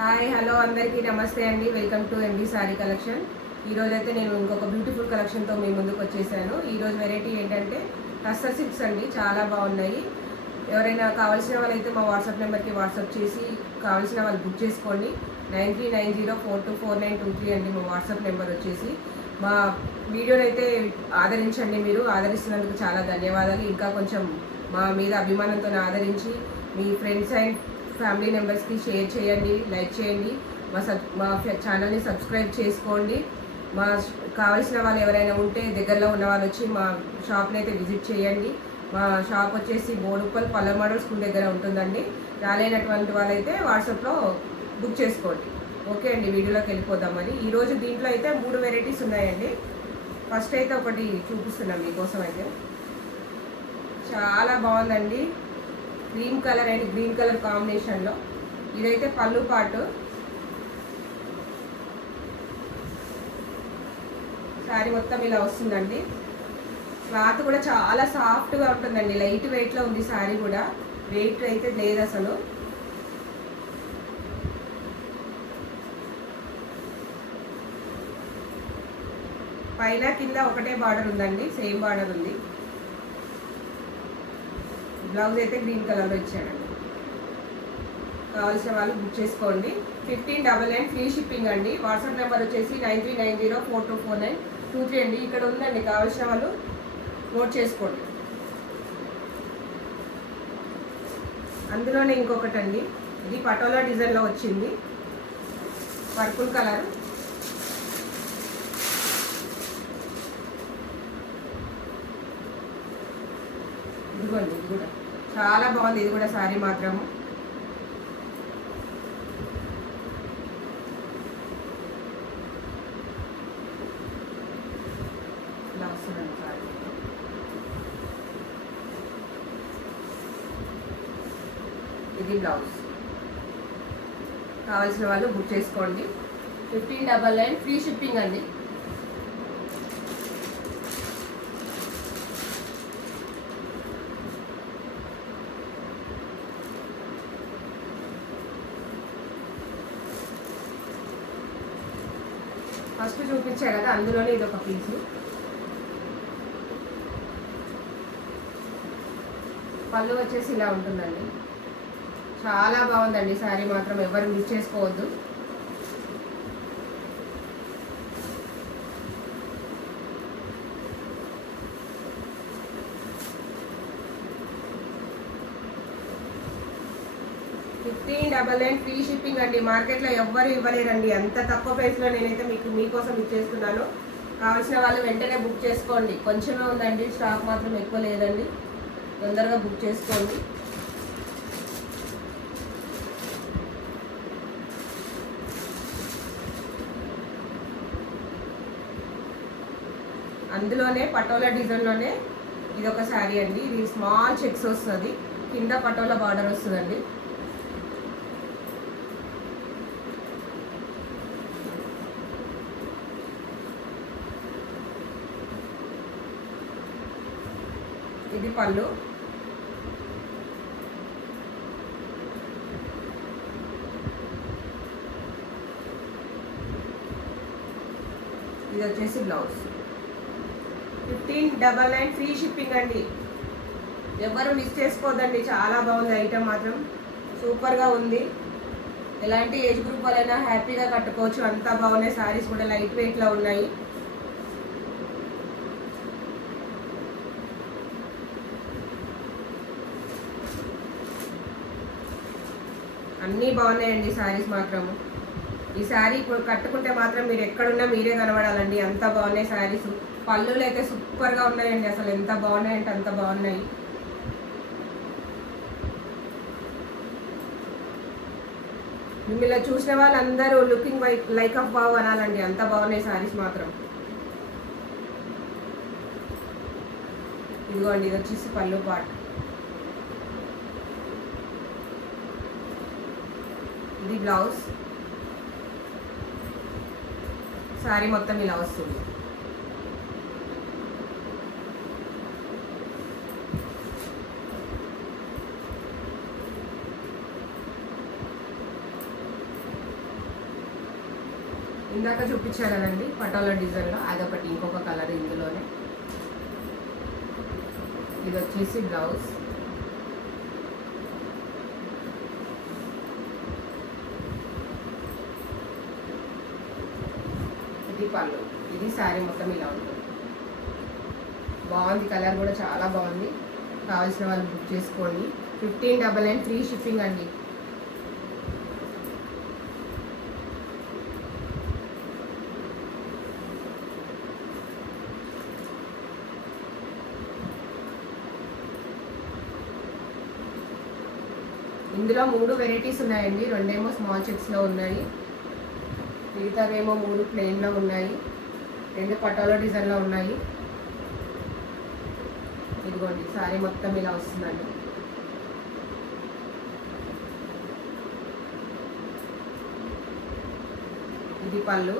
Hi hello అందరికీ నమస్తే అండి. Welcome to MD sorry collection. ఈరోజు అయితే నేను ఇంకొక బ్యూటిఫుల్ కలెక్షన్తో మీ ముందుకు వచ్చేసాను. ఈరోజు వెరైటీ ఏంటంటే టస్సర్ సిల్క్స్ అండి. చాలా బాగున్నాయి. ఎవరైనా కావాల్సిన వాళ్ళైతే మా వాట్సాప్ నెంబర్కి వాట్సాప్ చేసి కావాల్సిన వాళ్ళు బుక్ చేసుకోండి. 9390424923 అండి మా వాట్సాప్ నెంబర్ వచ్చేసి. మా వీడియోని అయితే ఆదరించండి. మీరు ఆదరిస్తున్నందుకు చాలా ధన్యవాదాలు. ఇంకా కొంచెం మా మీద అభిమానంతో ఆదరించి మీ ఫ్రెండ్స్ అండ్ ఫ్యామిలీ మెంబర్స్కి షేర్ చేయండి, లైక్ చేయండి. మా ఛానల్ని సబ్స్క్రైబ్ చేసుకోండి. మా కావాల్సిన వాళ్ళు ఎవరైనా ఉంటే దగ్గరలో ఉన్న వాళ్ళు వచ్చి మా షాప్ని అయితే విజిట్ చేయండి. మా షాప్ వచ్చేసి బోడుప్పల్ పల్లెమాడల్ స్కూల్ దగ్గర ఉంటుందండి. రాలేనటువంటి వాళ్ళైతే వాట్సాప్లో బుక్ చేసుకోండి. ఓకే అండి, వీడియోలోకి వెళ్ళిపోదాం. మరి ఈరోజు దీంట్లో అయితే 3 వెరైటీస్ ఉన్నాయండి. ఫస్ట్ అయితే ఒకటి చూపిస్తున్నాం మీకోసం. అయితే చాలా బాగుందండి. Cream colour and green colour కాంబినేషన్లో ఇదైతే పళ్ళు పాటు. శారీ మొత్తం ఇలా వస్తుందండి. క్లాత్ కూడా చాలా సాఫ్ట్గా ఉంటుందండి. లైట్ వెయిట్లో ఉంది శారీ కూడా. వెయిట్ అయితే లేదు అసలు. పైన కింద ఒకటే బార్డర్ ఉందండి, సేమ్ బార్డర్ ఉంది. బ్లౌజ్ అయితే గ్రీన్ కలర్లో ఇచ్చాడండి. కావాల్సిన వాళ్ళు బుక్ చేసుకోండి. 1599 ఫ్రీ షిప్పింగ్ అండి. వాట్సాప్ నెంబర్ వచ్చేసి 9390424923 అండి. ఇక్కడ ఉందండి, కావాల్సిన వాళ్ళు నోట్ చేసుకోండి. అందులోనే ఇంకొకటి అండి, ఇది పటోలా డిజైన్లో వచ్చింది. Purple colour. ఇదిగోండి, ఇది కూడా చాలా బాగుంది. ఇది కూడా శారీ మాత్రము ఇలా వస్తుందండి శారీ. ఇది బ్లౌజ్. కావాల్సిన వాళ్ళు బుక్ చేసుకోండి. 1599 ఫ్రీ షిప్పింగ్ అండి. ఫస్ట్ చూపించారు కదా, అందులోనే ఇది ఒక పీసు. పళ్ళు వచ్చేసి ఇలా ఉంటుందండి. చాలా బాగుందండి శారీ మాత్రం. ఎవరు మిస్ చేసుకోవద్దు. $1599 ఫ్రీ షిప్పింగ్ అండి. మార్కెట్లో ఎవ్వరు ఇవ్వలేరండి. అంత తక్కువ ప్రైస్లో నేనైతే మీకోసం ఇచ్చేస్తున్నాను. కావాల్సిన వాళ్ళు వెంటనే బుక్ చేసుకోండి. కొంచెమే ఉందండి, స్టాక్ మాత్రం ఎక్కువ లేదండి. తొందరగా బుక్ చేసుకోండి. అందులోనే పటోలా డిజైన్లోనే ఇది ఒక శారీ అండి. ఇది స్మాల్ చెక్స్ వస్తుంది, కింద పటోలా బార్డర్ వస్తుందండి. ఇది పళ్ళు. ఇది వచ్చేసి బ్లౌజ్. 1599 ఫ్రీ షిప్పింగ్ అండి. ఎవరు మిస్ చేసుకోవద్దండి. చాలా బాగుంది ఐటమ్ మాత్రం. సూపర్గా ఉంది. ఎలాంటి ఏజ్ గ్రూప్ వాళ్ళైనా హ్యాపీగా కట్టుకోవచ్చు. అంతా బాగున్నాయి. శారీస్ కూడా లైట్ వెయిట్లో ఉన్నాయి. అన్నీ బాగున్నాయండి శారీస్ మాత్రము. ఈ శారీ కట్టుకుంటే మాత్రం మీరు ఎక్కడున్నా మీరే కనబడాలండి. అంత బాగున్నాయి శారీస్. పళ్ళులు అయితే సూపర్గా ఉన్నాయండి. అసలు ఎంత బాగున్నాయంటే అంత బాగున్నాయి. మిమ్మల్ని చూసిన వాళ్ళందరూ లుకింగ్ లైక్ ఆఫ్ బాగు అనాలండి. అంత బాగున్నాయి శారీస్ మాత్రం. ఇదిగోండి, ఇది వచ్చేసి పళ్ళు పార్ట్. ఇది బ్లౌజ్. శారీ మొత్తం ఇలా వస్తుంది. ఇందాక చూపించాను కదండి పటోలా డిజైన్లో, అదొకటి ఇంకొక కలర్ ఇందులోనే. ఇది వచ్చేసి బ్లౌజ్. ఇది పళ్ళు. ఇది శారీ మొత్తం ఇలా ఉంటుంది. బాగుంది, కలర్ కూడా చాలా బాగుంది. కావాల్సిన వాళ్ళు బుక్ చేసుకోండి. 1599 ఫ్రీ షిప్పింగ్ అండి. ఇందులో 3 వెరైటీస్ ఉన్నాయండి. 2 స్మాల్ చెక్స్లో ఉన్నాయి, మిగతావేమో 3 ప్లెయిన్లో ఉన్నాయి, 2 పటోలా డిజైన్లో ఉన్నాయి. ఇదిగోండి సారీ మొత్తం ఇలా వస్తుందండి. ఇది పళ్ళు,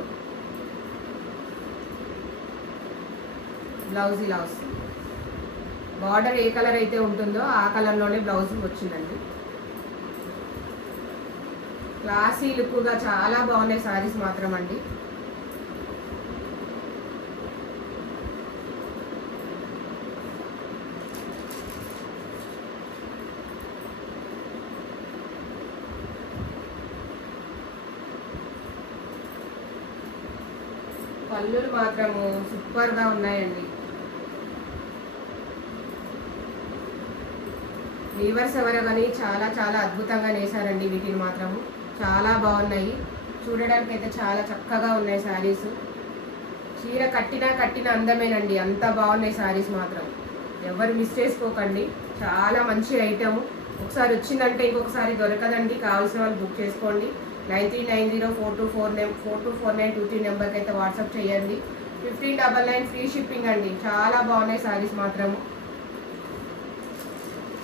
బ్లౌజ్ ఇలా వస్తుంది. బార్డర్ ఏ కలర్ అయితే ఉంటుందో ఆ కలర్లోనే బ్లౌజ్ వచ్చిందండి. క్లాసీ లుక్గా చాలా బాగున్నాయి సారీస్ మాత్రం అండి. పళ్ళులు మాత్రము సూపర్గా ఉన్నాయండి. వీవర్స్ ఎవరో కానీ చాలా చాలా అద్భుతంగా నేసారండి. వీటిని మాత్రము చాలా బాగున్నాయి, చూడడానికి అయితే చాలా చక్కగా ఉన్నాయి శారీస్. చీర కట్టిన అందమేనండి, అంత బాగున్నాయి శారీస్ మాత్రం. ఎవరు మిస్ చేసుకోకండి, చాలా మంచి ఐటమ్. ఒకసారి వచ్చిందంటే ఇంకొకసారి దొరకదండి. కావాల్సిన వాళ్ళు బుక్ చేసుకోండి. 9390424923 నెంబర్కి అయితే వాట్సాప్ చేయండి. 1599 ఫ్రీ షిప్పింగ్ అండి. చాలా బాగున్నాయి శారీస్ మాత్రము.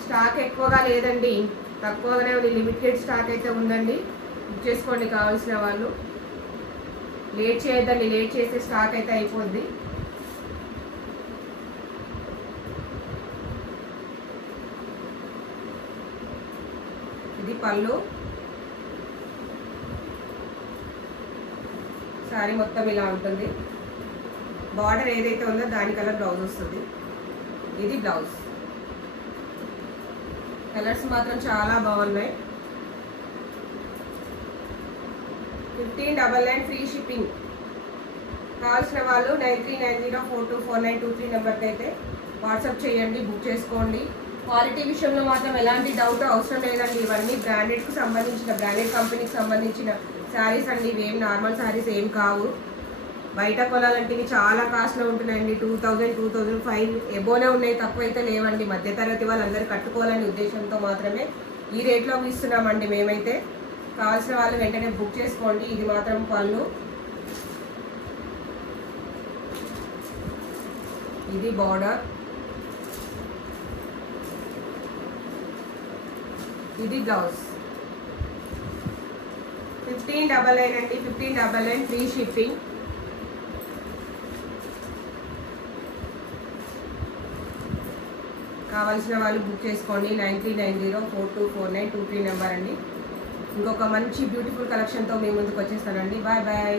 స్టాక్ ఎక్కువగా లేదండి, తక్కువగానే ఉంది. లిమిటెడ్ స్టాక్ అయితే ఉందండి. బుక్ చేసుకోండి కావాల్సిన వాళ్ళు. లేట్ చేయొద్దండి, లేట్ చేస్తే స్టాక్ అయితే అయిపోద్ది. ఇది పళ్ళు, శారీ మొత్తం ఇలా ఉంటుంది. బార్డర్ ఏదైతే ఉందో దాని కలర్ బ్లౌజ్ వస్తుంది. ఇది బ్లౌజ్. కలర్స్ మాత్రం చాలా బాగున్నాయి. 1599 ఫ్రీ షిప్పింగ్. కావాల్సిన వాళ్ళు 9390424923 నెంబర్కి అయితే వాట్సాప్ చేయండి, బుక్ చేసుకోండి. క్వాలిటీ విషయంలో మాత్రం ఎలాంటి డౌట్ అవసరం లేదండి. ఇవన్నీ బ్రాండెడ్కి సంబంధించిన, బ్రాండెడ్ కంపెనీకి సంబంధించిన శారీస్ అండి. ఇవేం నార్మల్ శారీస్ ఏం కావు. బయట కొనాలంటే ఇవి చాలా కాస్ట్లో ఉంటున్నాయండి. 2000, 2005 ఎబోనే ఉన్నాయి, తక్కువ అయితే లేవండి. మధ్యతరగతి వాళ్ళందరూ కట్టుకోవాలనే ఉద్దేశంతో మాత్రమే ఈ రేట్లో ఇస్తున్నామండి మేమైతే. కావాల్సిన వాళ్ళు వెంటనే బుక్ చేసుకోండి. ఇది మాత్రం పళ్ళు, ఇది బార్డర్, ఇది బ్లౌజ్. 1599 అండి. 1599 ఫ్రీ షిప్పింగ్. కావాల్సిన వాళ్ళు బుక్ చేసుకోండి. 9390424923 నెంబర్ అండి. ఇంకొక మంచి బ్యూటిఫుల్ కలెక్షన్తో మీ ముందుకు వచ్చేస్తానండి. Bye bye.